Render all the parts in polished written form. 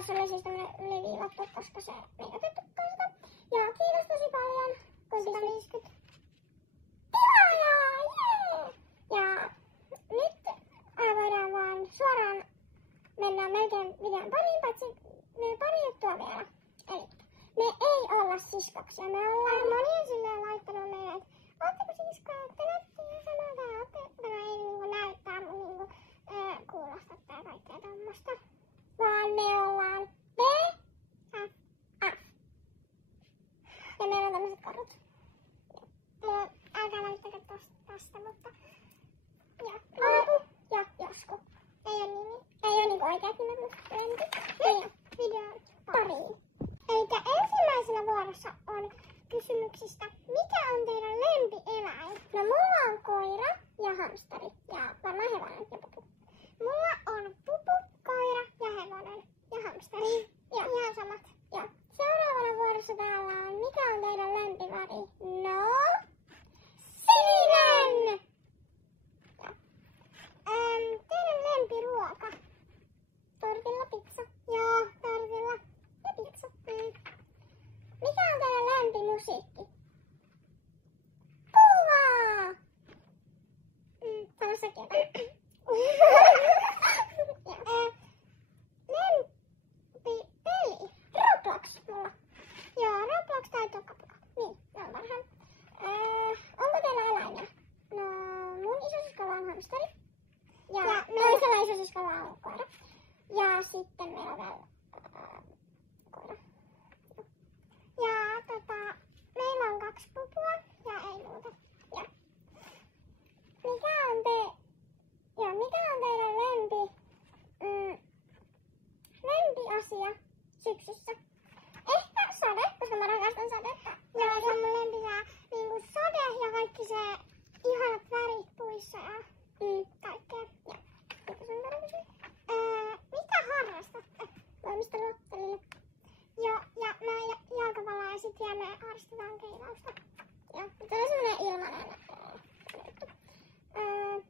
Tässä oli siis tämmönen yliviivattu, koska se ei otettu kanssa. Ja kiitos tosi paljon. 50 tilaajaa, jee! Ja nyt voidaan vaan suoraan mennä melkein videon pariin, paitsi pari juttua vielä. Eli me ei olla siskoksia. Me ollaan, moni on silleen laittanut meille, että ootteko siskoja, että näytti ihan samalta ja tämä ei niinku näyttää mun niinku kuulostaa tai kaikkea tommosta. Vaan me ollaan BFF. Ja meillä on tämmöset korut. Älkää näyttäkö tästä, mutta Aapu ja Josku. Ei oo nimi. Ei oo niinku oikeat nimet, mutta lempi. Nyt videon pariin. Elikkä ensimmäisenä vuorossa on kysymyksistä, mikä on teidän lempieläin? No mulla on koira ja hamsteri ja varmaan hevonen ja pupu. Mulla on pupu, koira ja hevonen ja hamsteri. Ja ihan samat. Ja seuraavana vuorossa täällä on, mikä on teidän lempiväri? No, sininen! Teidän lempiruoka? Tortilla pizza. Joo, tortilla ja pizza. Mikä on teidän lempimusiikki? Puuvaa! Sano säkin jotain. Lempipeli? Roblox mulla. Joo, Roblox tai Tokapuka. Niin, ne on varhaan. Onko teillä eläimiä? No, mun isosiskolla on hamsteri. Ja toisella isosiskolla on koira. Ja sitten meillä on vielä koira. Ja meillä on 2 pupua ja ei muuta. Ja. Mikä on teidän lempiasia syksyssä? Ehkä sade, koska mä rakastan sadetta. Ja se on mun lempisää niinku sade ja kaikki se ihanat värit puissa ja kaikkea. Ja mitä sun tarvitsee? Mitä harrastatte? Voimista luottelille. Joo, ja mä jalkapalloa ja sit vielä me harrastetaan keilausta. Joo, mutta on semmonen ilmanen juttu.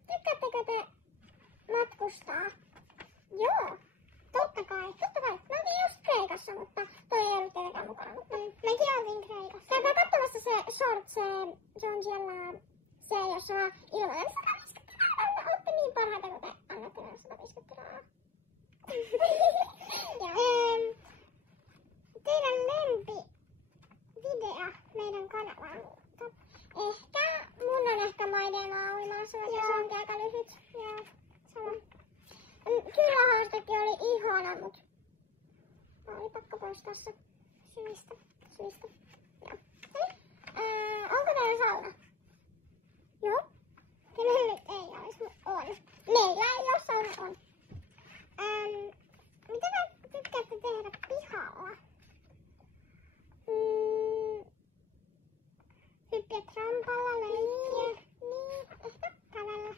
Tykkäättekö te matkustaa? Joo, totta kai. Mä oltiin just Kreikassa, mutta toi ei ollut tietenkään mukana. Mekin oltiin Kreikassa. Käydään katsomassa se short, se on siellä se, jossa on ilmanen 150 tilaa. Olette niin parhaita, kun te annatte meille 150 tilaa. Teidän lempivideo meidän kanavaan. Ehkä Maidemaa uimaasuja, ja se onkin aika lyhyt. Joo, sama. Kyllä haastakin oli ihana, mut oli pakko poistaa se syistä. Joo. Onko teillä sauna? Joo. Kenellä nyt ei ois, mut on. Meillä ei oo sauna, on. Mitä te tykkäätte tehdä pihalla? Hyppiä trampalla, leikkiä. Niin, ehkä kävellä.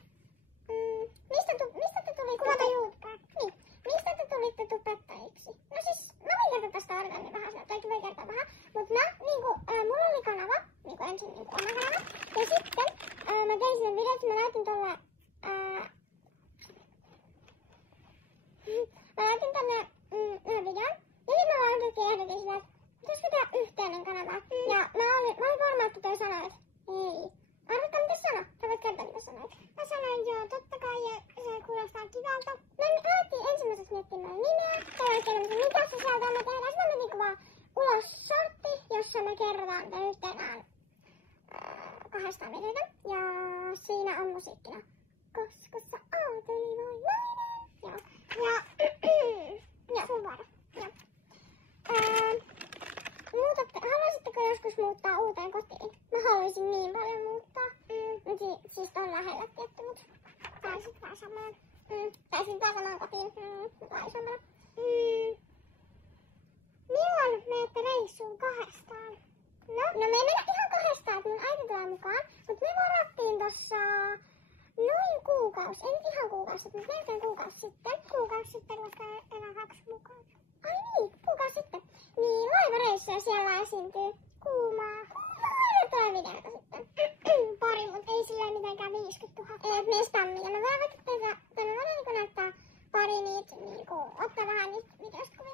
Mistä te tulitte? Kuvata YouTubea. Niin. Mistä te tulitte tubettajiksi? No siis, mä voin kertoa tästä tarkemmin vähän, tai voi kertoa vähän. Mut mulla oli kanava, ensin oma kanava. Ja sitten mä tein sinne videot, mä laitin tolle mä laitin tänne yhden videon. Ja sit mä vaan ehdotin sitä, että pitäisikö tehdä yhteinen kanava. Ja mä olin varma, että toi sanoi, että ei. Arvatkaa mitä sanoi. Sä voit kertoa mitä sanoit. Mä sanoin joo, totta kai ja se kuulostaa kivalta. Mä alettiin ensimmäiseksi miettimään nimeä. Tai mitä sisältöä me tehdään. Sitten mä menin vaan ulos shortti, jossa me kerrotaan tämän yhtenään 200 videota. Ja siinä on musiikkina. Koska sä oot ylivoimainen. Joo. Ja sun vuoro. Joo. Haluaisitteko joskus muuttaa uuteen kotiin? Mä haluaisin niin paljon muuttaa. Siis on lähellä tietty, mut tai sit vaan samaan. Tai sit vaan samaan kotiin. Tai samaan. Milloin menette reissuun 2? No me ei mennä ihan 2, että mun äiti tulee mukaan. Mut me varattiin tossa noin kuukausi. Ei nyt ihan kuukausi, mutta melkein kuukausi sitten. Kuukausi sitten, koska enää 2 kuukausi. Ai niin, kuukausi sitten. Niin, laivareissu ja siellä esiintyy kuumaa. Ja tulee videota sitten. Pari, mutta ei silleen mitenkään 50 000. Ei, me spammia. Mä voin vaikka teitä, mä voin näyttää pari niitä, ottaa vähän niitä videosta kuvia.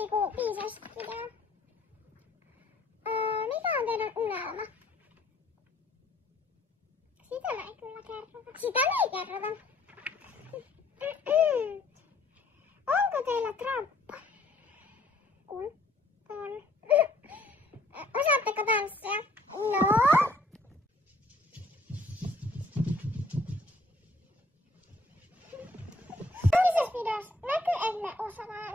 liikuu viisaista video. Mikä on teidän unelma? Sitä me ei kyllä kerrota. Sitä me ei kerrota. Onko teillä tramppa? On. Osaatteko tanssia? No. Toisessa videossa näkyy, että me osataan.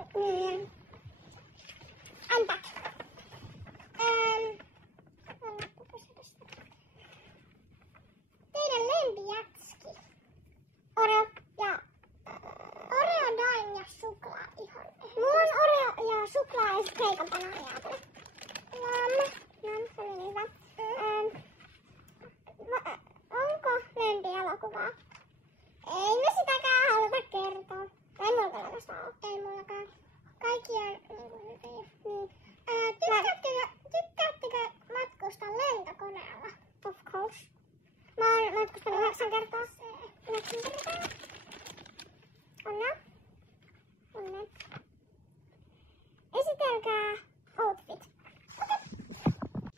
I'm back. Teidän lempijätski. Oreo ja Oreo, Daim ja suklaa ihan. Mulla on Oreo ja suklaa ja sit keikan banaaniapple. Se meni hyvä. Onko lempielokuvaa? Ei me sitäkään haluta kertoa. Ei mulla tällaista ole. Ei mullakaan. Kaikki on niin. Tykkäättekö matkustaa lentokoneella? Of course. Mä oon matkustanut 9 kertaa. 9 kertaa. Onnea. Onnea. Esitelkää outfit.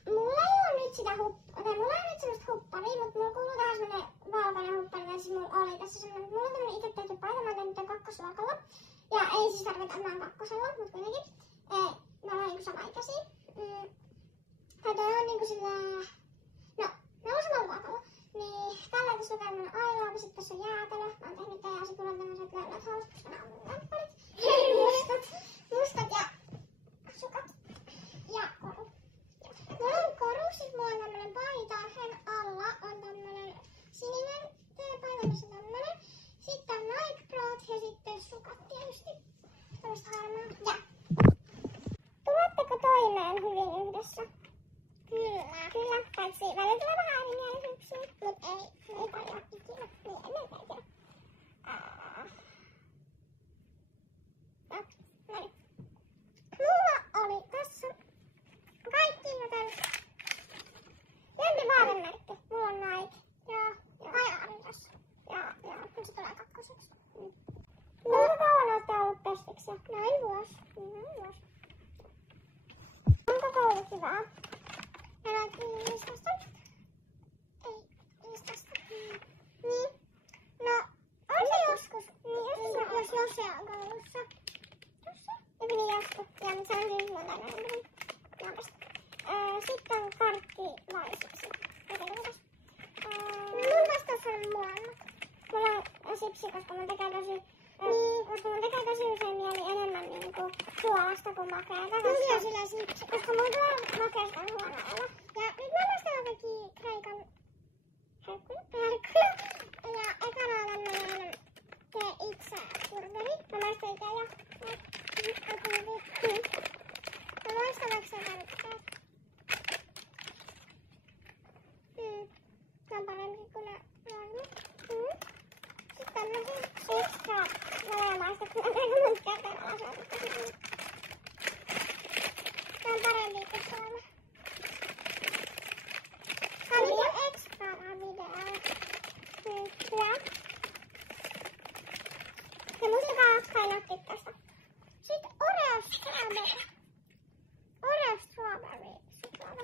Mulla ei oo nyt sitä mulla ei nyt semmoista hupparia, mutta mulla kuuluu taas semmonen valkoinen huppari, tai siis mulla oli tässä semmonen, mulla on tämmönen itse tehty paita, mä tein nyt kakkosluokalla. Ja ei siis tarvita, että mä oon kakkosella, mut kuitenkin. Me ollaan niinku samaikäisiä. Tai toi on niinku silleen, no, me ollaan samalla luokalla. Niin, tällä tässä on tämmönen ailaava, sit tässä on jäätelö. Mä oon tehnyt tää ja sit mulla on tämmöset löydät hauska, koska nää on mun lämpärit. Mustat ja sukat. Ja koru. Mulla on koru, sit mulla on tämmönen paita, sen alla on tämmönen sininen paita, missä on tämmönen. Sitten on Nike Prot ja sitten sukat tietysti. Tämmöstä harmaa. Ja. Tuletteko toimeen hyvin yhdessä? Kyllä. Kyllä, paitsi välillä tulee vähän erimielisyyksiä, mut ei paljon ikinä. Niin, ennen kaikkea. No niin. Mulla oli tässä kaikki joten lempivaatemerkki. Mulla on Nike. Joo. Tai Adidas. Joo. Nyt se tulee kakkoseksi. Kuinka kauan olette ollut pestiksiä? Noin vuosi. Onko koulu kivaa? Meillä on 15. Ei, 15. Niin. No, on se joskus. Niin, jos se on koulussa. Niin joskus. Ja se on siis mun aina sitten on karkki vai sipsi. Mun vastaus on molemmat. Mulla on sipsi, koska mun tekee tosi usein mieli enemmän niinku suolasta kuin makeata. Mulla on sillä sipsi. Koska mulla tulee makeasta huono olo. Ja nyt mä nostan jotenkin Kreikan herkkuja. Ja ekana on tämmönen tee itse burgeri. Mä maistan itse jo. Mä maistan vaikka sen tarvitseet. Se on parempi kuin ne normi. Sitten tämmösen extra. Mä en maista, kun mä tein mun käteen alaseen. Se on parempi kuin suoma. Se on liian extra videoa. Hyvä. Ja muistakaa painaa tykkästä. Sitten Oreo strawberry. Oreo strawberry suklaata.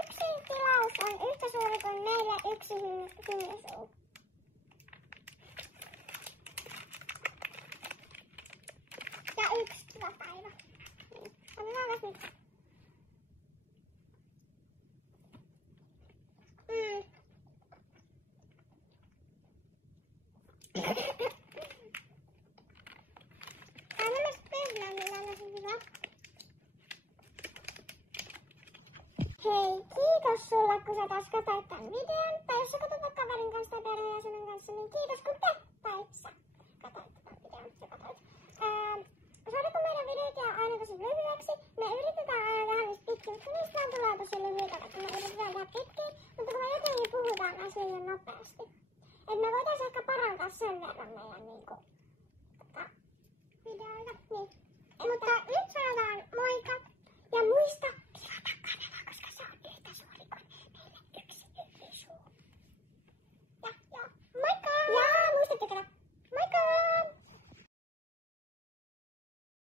Yksi tilaus on yhtä suuri kuin meille yksi hymysuu. Ja yksi kiva päivä. Otetaanpas nyt. Hei, kiitos sulle, kun sä taas katsoit tän videon. Tai jos sä katsot kaverin kanssa tai perheenjäsenen kanssa, niin kiitos kun te tai sä katsoit tän videon. Saadako meidän videot jää aina tosi lyhyeksi? Me yritetään aina tehdä niistä pitkin, mutta niistä vaan tulee tosi lyhyitä, koska me yritetään tehdä pitkin. Mutta kun me jotenkin puhutaan myös liian nopeasti. Et me voitais ehkä parantaa sen verran meidän videoita. Niin.